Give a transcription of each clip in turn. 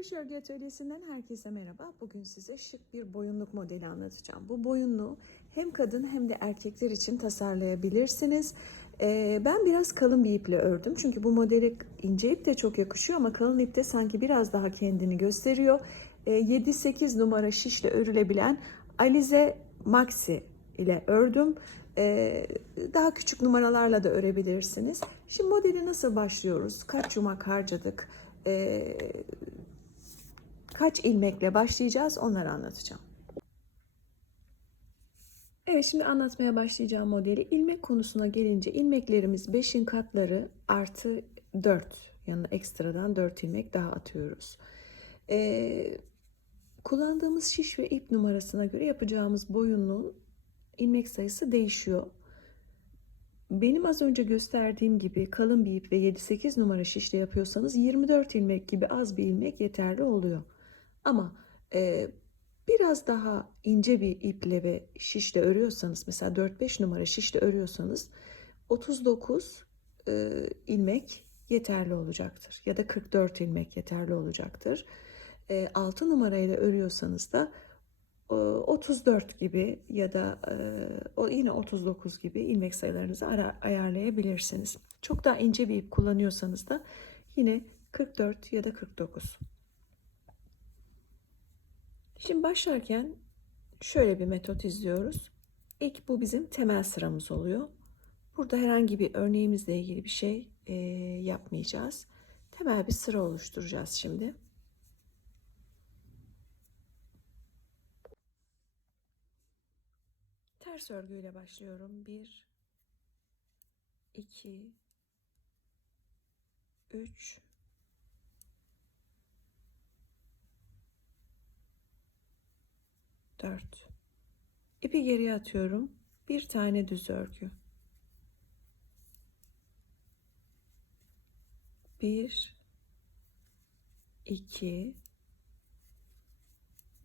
Barış Örgü Atölyesi'nden herkese merhaba. Bugün size şık bir boyunluk modeli anlatacağım. Bu boyunluğu hem kadın hem de erkekler için tasarlayabilirsiniz. Ee, ben biraz kalın bir iple ördüm. Çünkü bu modeli ince ip de çok yakışıyor ama kalın ip de sanki biraz daha kendini gösteriyor. Ee, 7-8 numara şişle örülebilen Alize Maxi ile ördüm. Ee, daha küçük numaralarla da örebilirsiniz. Şimdi modeli nasıl başlıyoruz? Kaç yumak harcadık? Ee, kaç ilmekle başlayacağız onları anlatacağım. Evet şimdi anlatmaya başlayacağım modeli. İlmek konusuna gelince ilmeklerimiz 5'in katları artı 4. Yanına ekstradan 4 ilmek daha atıyoruz. Ee, kullandığımız şiş ve ip numarasına göre yapacağımız boyunluğun ilmek sayısı değişiyor. Benim az önce gösterdiğim gibi kalın bir ip ve 7-8 numara şişle yapıyorsanız 24 ilmek gibi az bir ilmek yeterli oluyor. Ama e, biraz daha ince bir iple ve şişle örüyorsanız mesela 4-5 numara şişle örüyorsanız 39 e, ilmek yeterli olacaktır. Ya da 44 ilmek yeterli olacaktır. E, 6 numarayla örüyorsanız da 34 gibi ya da o yine 39 gibi ilmek sayılarınızı ayarlayabilirsiniz. Çok daha ince bir ip kullanıyorsanız da yine 44 ya da 49. Şimdi başlarken şöyle bir metot izliyoruz. İlk bu bizim temel sıramız oluyor. Burada herhangi bir örneğimizle ilgili bir şey e, yapmayacağız. Temel bir sıra oluşturacağız şimdi. Ters örgüyle başlıyorum. 1 2 3 4 İpi geriye atıyorum. Bir tane düz örgü. 1 2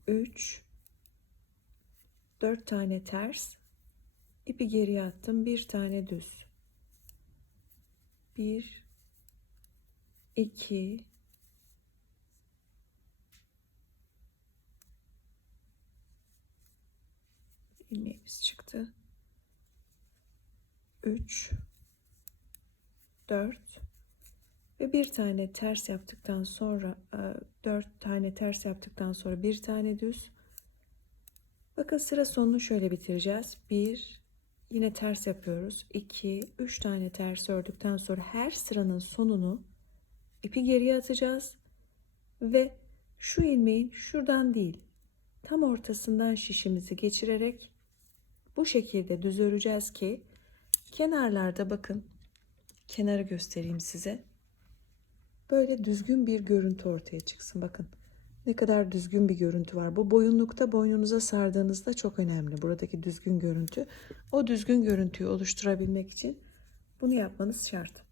3 4 tane ters ipi geriye attım bir tane düz 1 2 ilmeğimiz çıktı 3 4 ve bir tane ters yaptıktan sonra 4 tane ters yaptıktan sonra bir tane düz Bakın sıra sonunu şöyle bitireceğiz. 1 yine ters yapıyoruz. 2 3 tane ters ördükten sonra her sıranın sonunu ipi geriye atacağız ve şu ilmeğin şuradan değil tam ortasından şişimizi geçirerek bu şekilde düz öreceğiz ki kenarlarda bakın kenarı göstereyim size. Böyle düzgün bir görüntü ortaya çıksın bakın. Ne kadar düzgün bir görüntü var. Bu boyunlukta boynunuza sardığınızda çok önemli. Buradaki düzgün görüntü. O düzgün görüntüyü oluşturabilmek için bunu yapmanız şart.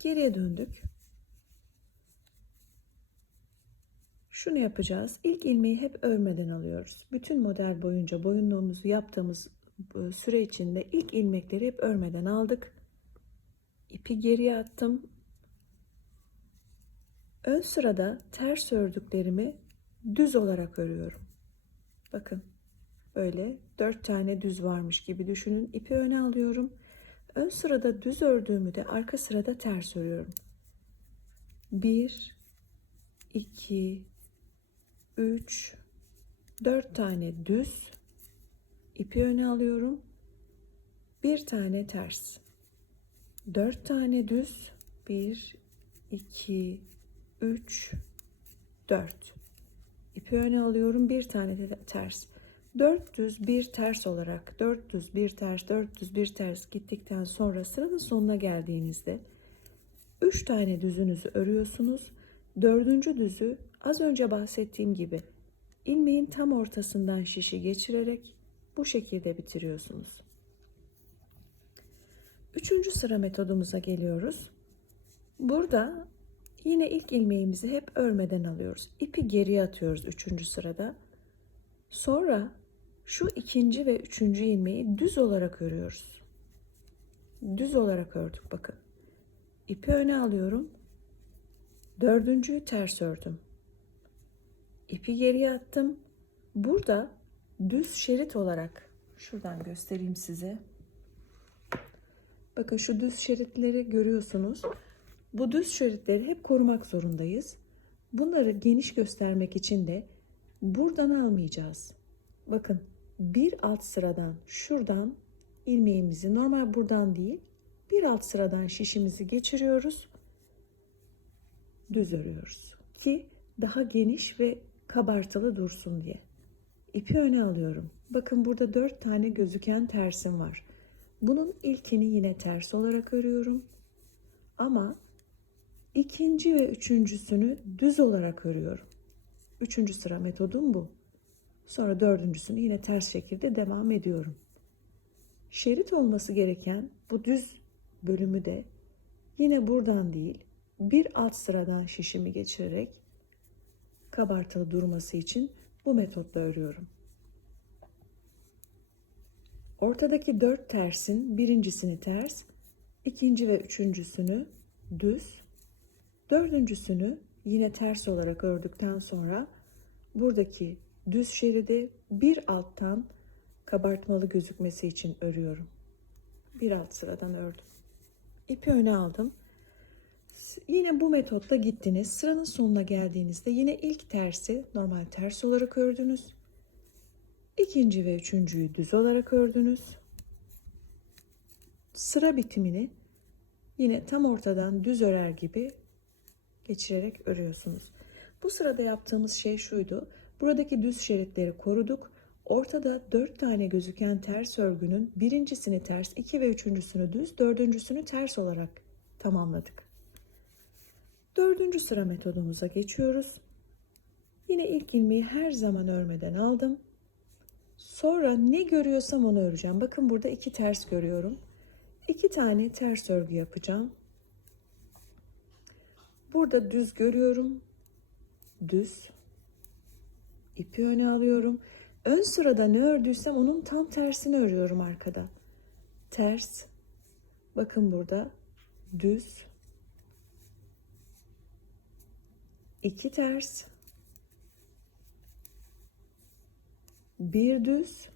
Geriye döndük. Şunu yapacağız. İlk ilmeği hep örmeden alıyoruz. Bütün model boyunca boyunluğumuzu yaptığımız süre içinde ilk ilmekleri hep örmeden aldık. İpi geriye attım. Ön sırada ters ördüklerimi düz olarak örüyorum. Bakın böyle dört tane düz varmış gibi düşünün. İpi öne alıyorum. Ön sırada düz ördüğümü de arka sırada ters örüyorum. 1 2 3 4 tane düz ipi öne alıyorum. Bir tane ters. 4 tane düz 1 2 3 4 ipi öne alıyorum bir tane de ters 4 düz bir ters olarak 4 düz bir ters 4 düz bir ters gittikten sonra sıranın sonuna geldiğinizde 3 tane düzünüzü örüyorsunuz dördüncü düzü az önce bahsettiğim gibi ilmeğin tam ortasından şişi geçirerek bu şekilde bitiriyorsunuz. Üçüncü sıra metodumuza geliyoruz. Burada Yine ilk ilmeğimizi hep örmeden alıyoruz. İpi geriye atıyoruz üçüncü sırada. Sonra şu ikinci ve üçüncü ilmeği düz olarak örüyoruz. Düz olarak ördük bakın. İpi öne alıyorum. Dördüncüyü ters ördüm. İpi geriye attım. Burada düz şerit olarak şuradan göstereyim size. Bakın şu düz şeritleri görüyorsunuz. Bu düz şeritleri hep korumak zorundayız. Bunları geniş göstermek için de buradan almayacağız. Bakın bir alt sıradan şuradan ilmeğimizi normal buradan değil bir alt sıradan şişimizi geçiriyoruz. Düz örüyoruz ki daha geniş ve kabartılı dursun diye. İpi öne alıyorum. Bakın burada dört tane gözüken tersim var. Bunun ilkini yine ters olarak örüyorum. Ama ikinci ve üçüncüsünü düz olarak örüyorum. Üçüncü sıra metodum bu. Sonra dördüncüsünü yine ters şekilde devam ediyorum. Şerit olması gereken bu düz bölümü de yine buradan değil bir alt sıradan şişimi geçirerek kabartılı durması için bu metotla örüyorum. Ortadaki dört tersin birincisini ters, ikinci ve üçüncüsünü düz, dördüncüsünü yine ters olarak ördükten sonra buradaki düz şeridi bir alttan kabartmalı gözükmesi için örüyorum. Bir alt sıradan ördüm. İpi öne aldım. Yine bu metotla gittiniz. Sıranın sonuna geldiğinizde yine ilk tersi normal ters olarak ördünüz. İkinci ve üçüncüyü düz olarak ördünüz. Sıra bitimini yine tam ortadan düz örer gibi geçirerek örüyorsunuz. Bu sırada yaptığımız şey şuydu. Buradaki düz şeritleri koruduk. Ortada dört tane gözüken ters örgünün birincisini ters, iki ve üçüncüsünü düz, dördüncüsünü ters olarak tamamladık. Dördüncü sıra metodumuza geçiyoruz. Yine ilk ilmeği her zaman örmeden aldım. Sonra ne görüyorsam onu öreceğim. Bakın burada iki ters görüyorum. İki tane ters örgü yapacağım. Burada düz görüyorum. Düz. İpi öne alıyorum. Ön sırada ne ördüysem onun tam tersini örüyorum arkada. Ters. Bakın burada düz. İki ters. Bir düz.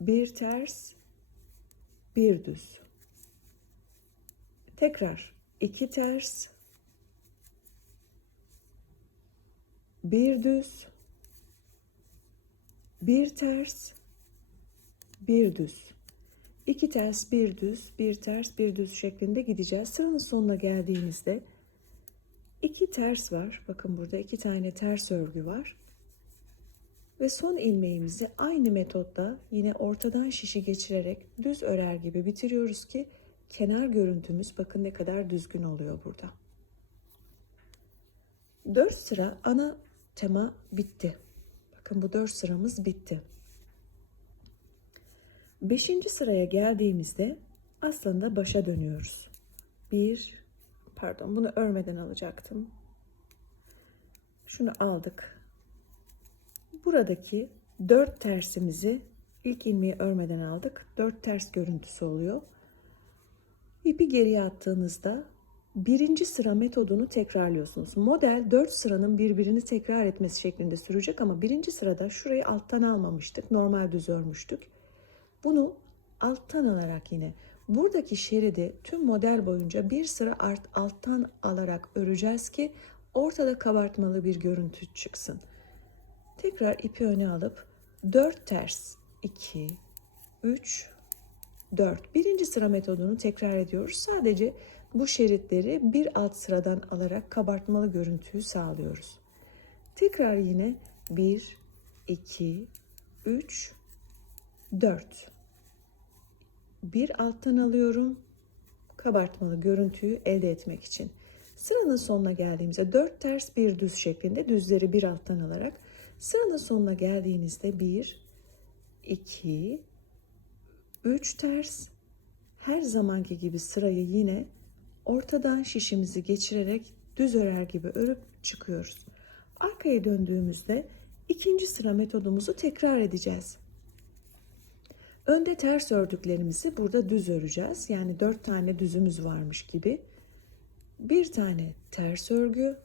Bir ters. Bir düz. Tekrar iki ters. bir düz, bir ters, bir düz. İki ters, bir düz, bir ters, bir düz şeklinde gideceğiz. Sıranın sonuna geldiğimizde iki ters var. Bakın burada iki tane ters örgü var. Ve son ilmeğimizi aynı metotla yine ortadan şişi geçirerek düz örer gibi bitiriyoruz ki kenar görüntümüz bakın ne kadar düzgün oluyor burada. 4 sıra ana tema bitti. Bakın bu dört sıramız bitti. Beşinci sıraya geldiğimizde aslında başa dönüyoruz. Bir, pardon bunu örmeden alacaktım. Şunu aldık. Buradaki dört tersimizi ilk ilmeği örmeden aldık. Dört ters görüntüsü oluyor. İpi geriye attığınızda birinci sıra metodunu tekrarlıyorsunuz. Model 4 sıranın birbirini tekrar etmesi şeklinde sürecek ama birinci sırada şurayı alttan almamıştık. Normal düz örmüştük. Bunu alttan alarak yine buradaki şeridi tüm model boyunca bir sıra art, alttan alarak öreceğiz ki ortada kabartmalı bir görüntü çıksın. Tekrar ipi öne alıp 4 ters 2 3 4 birinci sıra metodunu tekrar ediyoruz. Sadece bu şeritleri bir alt sıradan alarak kabartmalı görüntüyü sağlıyoruz. Tekrar yine 1, 2, 3, 4. Bir alttan alıyorum kabartmalı görüntüyü elde etmek için. Sıranın sonuna geldiğimizde 4 ters bir düz şeklinde düzleri bir alttan alarak sıranın sonuna geldiğinizde 1, 2, 3 ters her zamanki gibi sırayı yine ortadan şişimizi geçirerek düz örer gibi örüp çıkıyoruz. Arkaya döndüğümüzde ikinci sıra metodumuzu tekrar edeceğiz. Önde ters ördüklerimizi burada düz öreceğiz. Yani dört tane düzümüz varmış gibi. Bir tane ters örgü,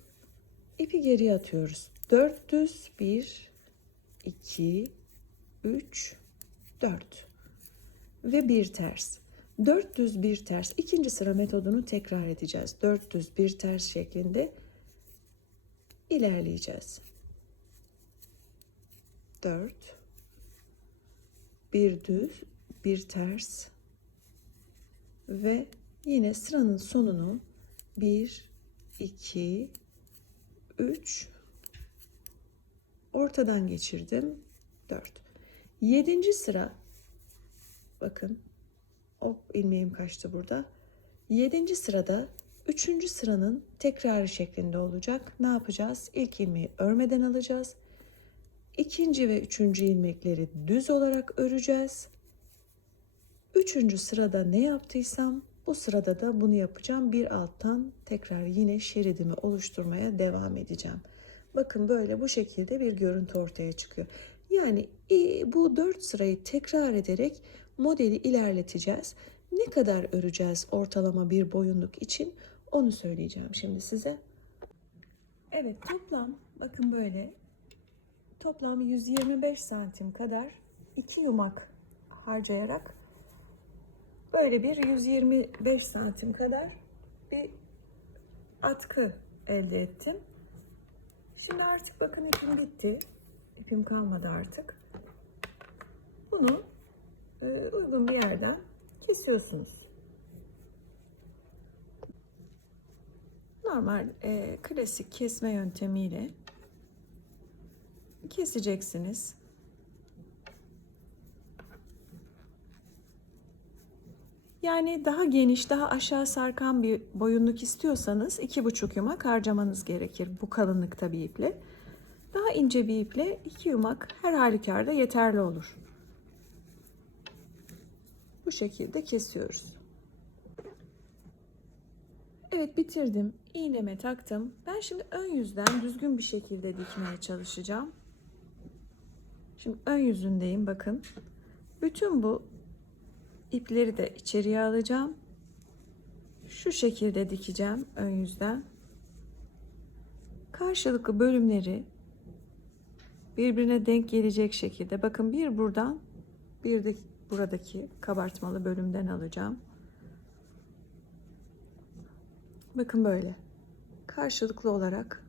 ipi geriye atıyoruz. Dört düz, bir, iki, üç, dört ve bir ters. Dört düz bir ters. İkinci sıra metodunu tekrar edeceğiz. Dört düz bir ters şeklinde ilerleyeceğiz. Dört, bir düz, bir ters ve yine sıranın sonunu bir, iki, üç, ortadan geçirdim. Dört. Yedinci sıra bakın hop ilmeğim kaçtı burada. Yedinci sırada üçüncü sıranın tekrarı şeklinde olacak. Ne yapacağız? İlk ilmeği örmeden alacağız. İkinci ve üçüncü ilmekleri düz olarak öreceğiz. Üçüncü sırada ne yaptıysam bu sırada da bunu yapacağım. Bir alttan tekrar yine şeridimi oluşturmaya devam edeceğim. Bakın böyle bu şekilde bir görüntü ortaya çıkıyor. Yani bu dört sırayı tekrar ederek modeli ilerleteceğiz. Ne kadar öreceğiz ortalama bir boyunluk için onu söyleyeceğim şimdi size. Evet toplam bakın böyle toplam 125 santim kadar iki yumak harcayarak böyle bir 125 santim kadar bir atkı elde ettim. Şimdi artık bakın ipim bitti. İpim kalmadı artık. Bunu e, uygun bir yerden kesiyorsunuz. Normal e, klasik kesme yöntemiyle keseceksiniz. Yani daha geniş, daha aşağı sarkan bir boyunluk istiyorsanız iki buçuk yumak harcamanız gerekir bu kalınlıkta bir iple. Daha ince bir iple iki yumak her halükarda yeterli olur. Bu şekilde kesiyoruz. Evet bitirdim. İğneme taktım. Ben şimdi ön yüzden düzgün bir şekilde dikmeye çalışacağım. Şimdi ön yüzündeyim bakın. Bütün bu ipleri de içeriye alacağım. Şu şekilde dikeceğim ön yüzden. Karşılıklı bölümleri birbirine denk gelecek şekilde. Bakın bir buradan bir de buradaki kabartmalı bölümden alacağım. Bakın böyle. Karşılıklı olarak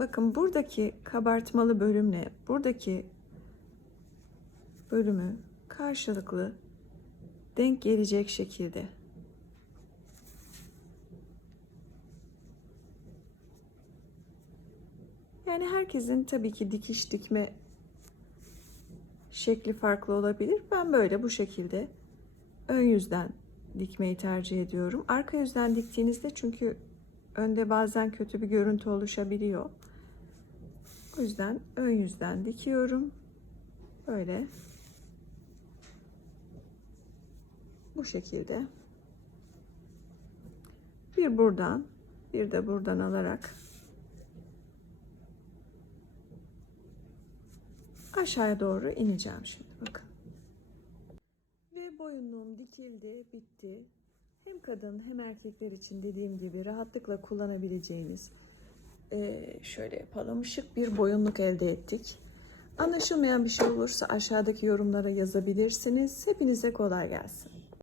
Bakın buradaki kabartmalı bölümle buradaki bölümü karşılıklı denk gelecek şekilde Yani herkesin tabii ki dikiş dikme şekli farklı olabilir. Ben böyle bu şekilde ön yüzden dikmeyi tercih ediyorum. Arka yüzden diktiğinizde çünkü önde bazen kötü bir görüntü oluşabiliyor. O yüzden ön yüzden dikiyorum. Böyle. Bu şekilde. Bir buradan, bir de buradan alarak aşağıya doğru ineceğim şimdi bakın. Ve boyunluğum dikildi, bitti. Hem kadın hem erkekler için dediğim gibi rahatlıkla kullanabileceğiniz e, şöyle yapalım şık bir boyunluk elde ettik. Anlaşılmayan bir şey olursa aşağıdaki yorumlara yazabilirsiniz. Hepinize kolay gelsin.